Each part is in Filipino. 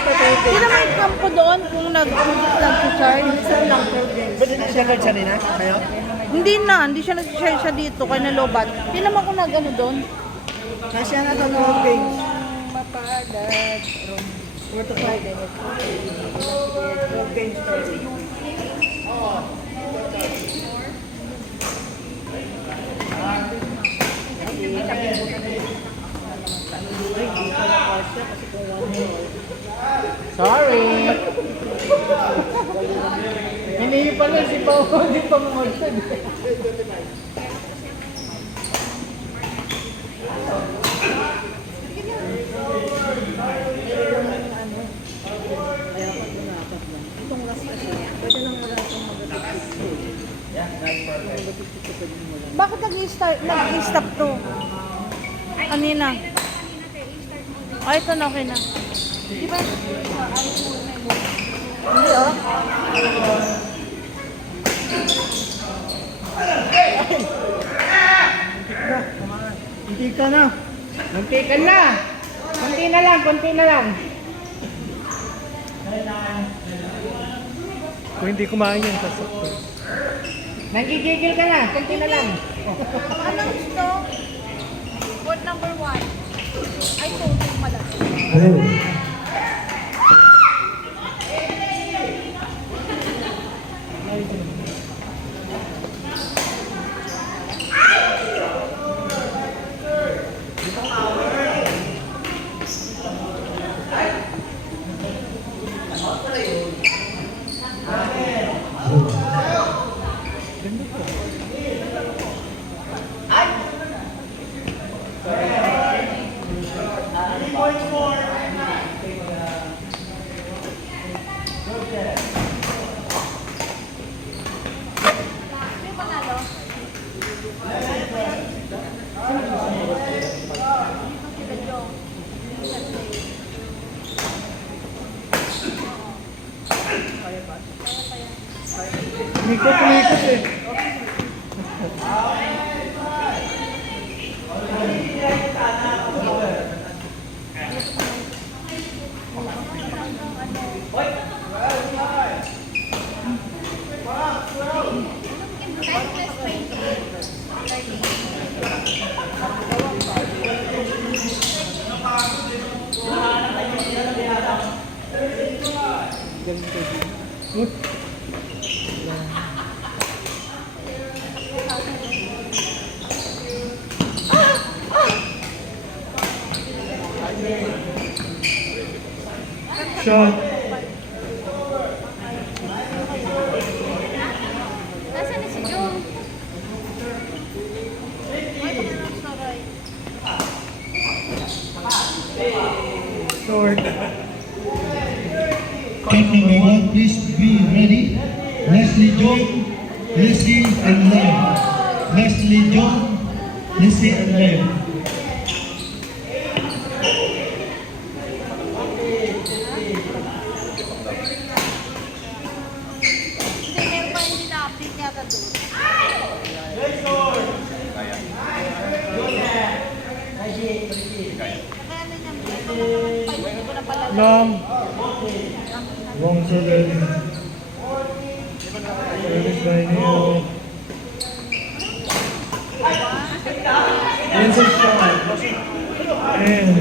Hindi naman yung campo doon kung nag-charge. Ba't hindi siya guard sanina? Kayo? Hindi siya nag-charge siya dito kay Nalobat. Hindi naman ako nag-ano doon. Kasi na doon ng page. Mapalat. 4 to 5. Sorry. Hindi pala si Pao, hindi pa mamagtag. Bakit nag-stop to? Kanina. Ay, ito na, okay na. Di ba? Hindi, oh. Hindi ka na. Muntikan na. Konti na lang, konti na lang. Kung hindi kumain yan, sasakto. Nagigigil ka na, konti na lang. Anong gusto? Vote number 1. Ay, total malaki. Umikot eh. Shot. Nasaan na si Joe? Short. Team number 1, please be ready. Leslie John, Leslie and Lem. Leslie John, Leslie and Lem. Hindi, meron pa hindi na-update yata doon. Kaya na niya, hindi ko na pala. Long. Wrong seven. Service by Neo. It's a shot. And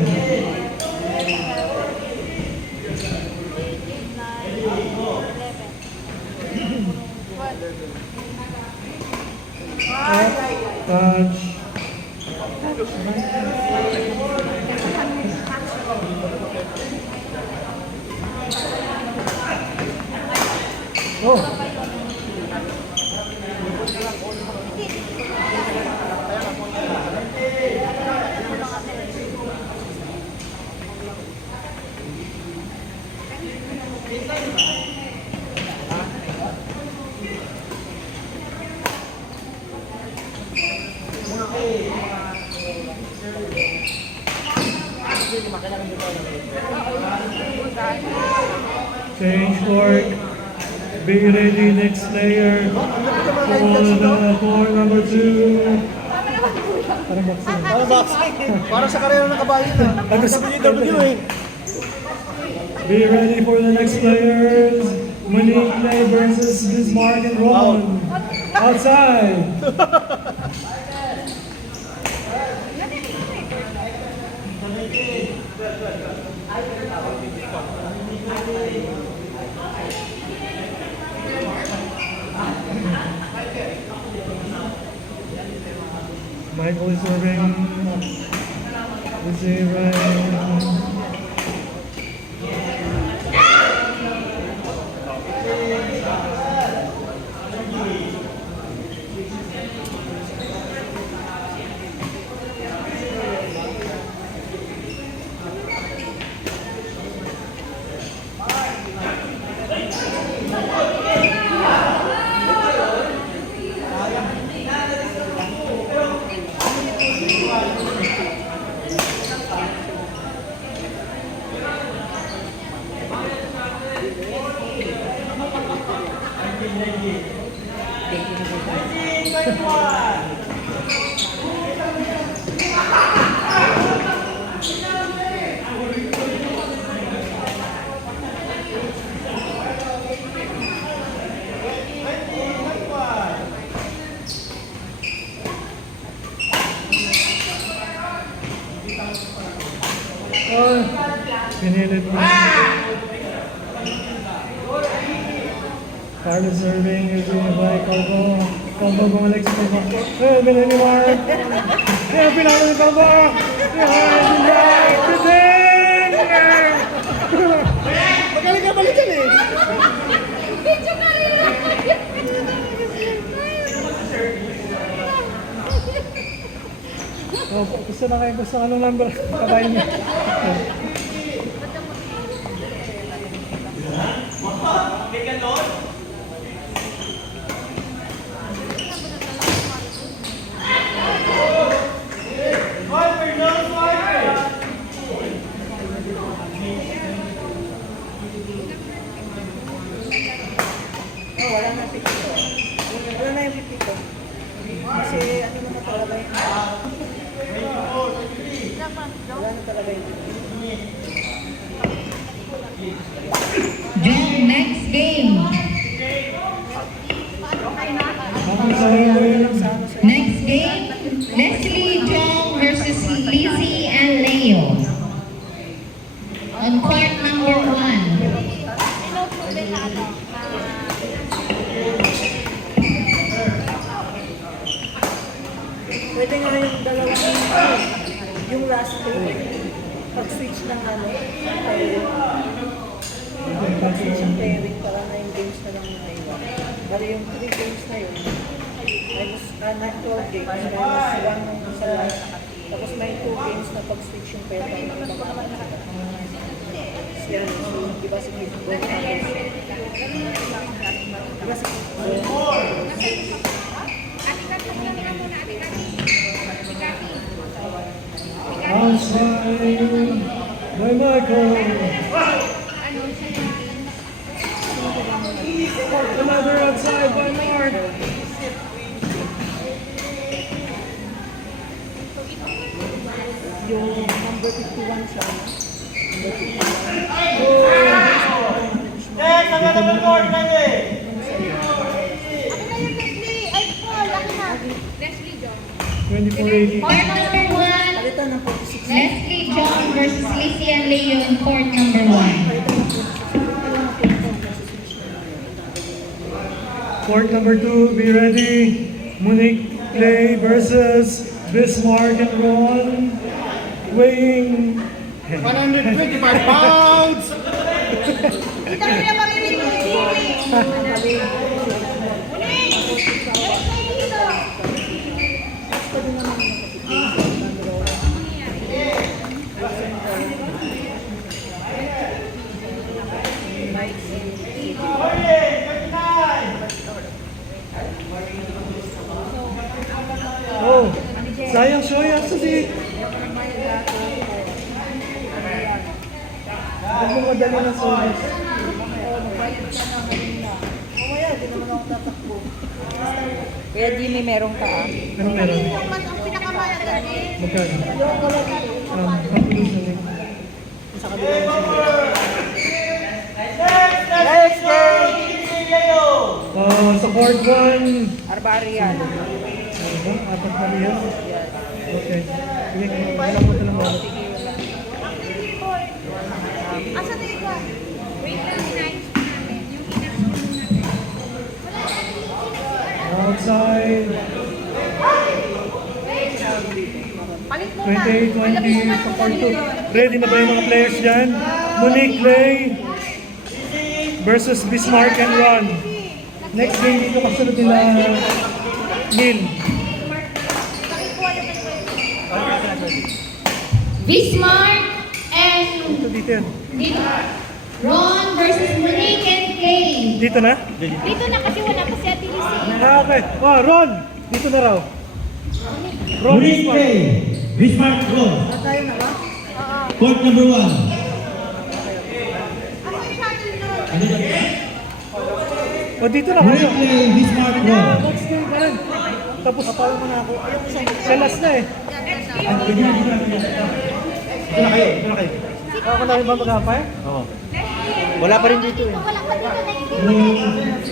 touch. Oh. Change work. Be ready, next player. For number 2. Parang boxing. Para boxing. Para sa karera ng kabayo na. Ano sa PW eh? Be ready for the next players. Monique Lay versus Bismarck and Ron. Outside. Michael is serving. Receiving. Pinilit mo. Carlos serving, using by Calvo. Calvo bumalik sa Calvo. Binili ni Mark. Pinalo ni Calvo. Piting! Magaling ka balikan eh. Oh, gusto na kayo, gusto anong number? Kabayan niya. Wala na pitito. Wala na yung pitito. Kasi ano naman talaga yun. Wala na talaga yun. John, next game. Next game, Leslie Jong versus Lizzie and Leo. On court number 1. Pwede nga yung dalawang yung last day. Pag-switch ng ano, pag-switch ng pairing para na yung games na lang na iwan. Pero yung 3 games na yun, minus 12 games, minus 1 ng isa lang. Tapos may 2 games na pag-switch yung pairing ng ibang yan, so, di ba si Kid Ball? Di ba si Kid Ball? Outside by Michael. Another outside by Mark. Yung number 51 siya. Number 51. Next, ang naman mo, Orlando. 24-80. Court number 1, Palitan ng 46. Leslie Jong versus Lizzie and Leo on court number 1. Court number 2, be ready. Monique Lay versus Bismarck and Ron. Weighing 125 pounds! Oh, sayang Shoya kasi. Huwag mo madali ng sonas. Mamaya, di naman ako tatakbo. Kaya Jimmy, meron ka ah. Anong meron? Magkano? Kapulos na rin. Sa kabila yung Sa court 1, Arbarian. ano ba? Apat na yan? Okay. Sige, wala mo ito lang ba? Asa na ito? Wait lang, nice natin. Yung inaction natin. Outside. Palit mo na. 28-20 sa court 2. Ready na ba yung mga players dyan? Monique Lay versus Bismarck and Ron. Next game dito kasunod nila Neil. Bismarck and Dito yan. Ron versus Monique and Kay. Dito na? Dito na kasi wala pa si Ate Lizzie. Okay. Ron! Dito na raw. Ron Monique Bismarck. Kay, Bismarck Ron. Court number 1. Ako yung shuttle nun. Dito na kayo. Monique Kay, Bismarck Ron. Next game ka rin. Tapos atawa mo na ako. Ayun, kalas na eh. Ito na kayo. Ako na rin ba mag-apply? Oo. Wala pa rin dito eh. Wala pa dito next game.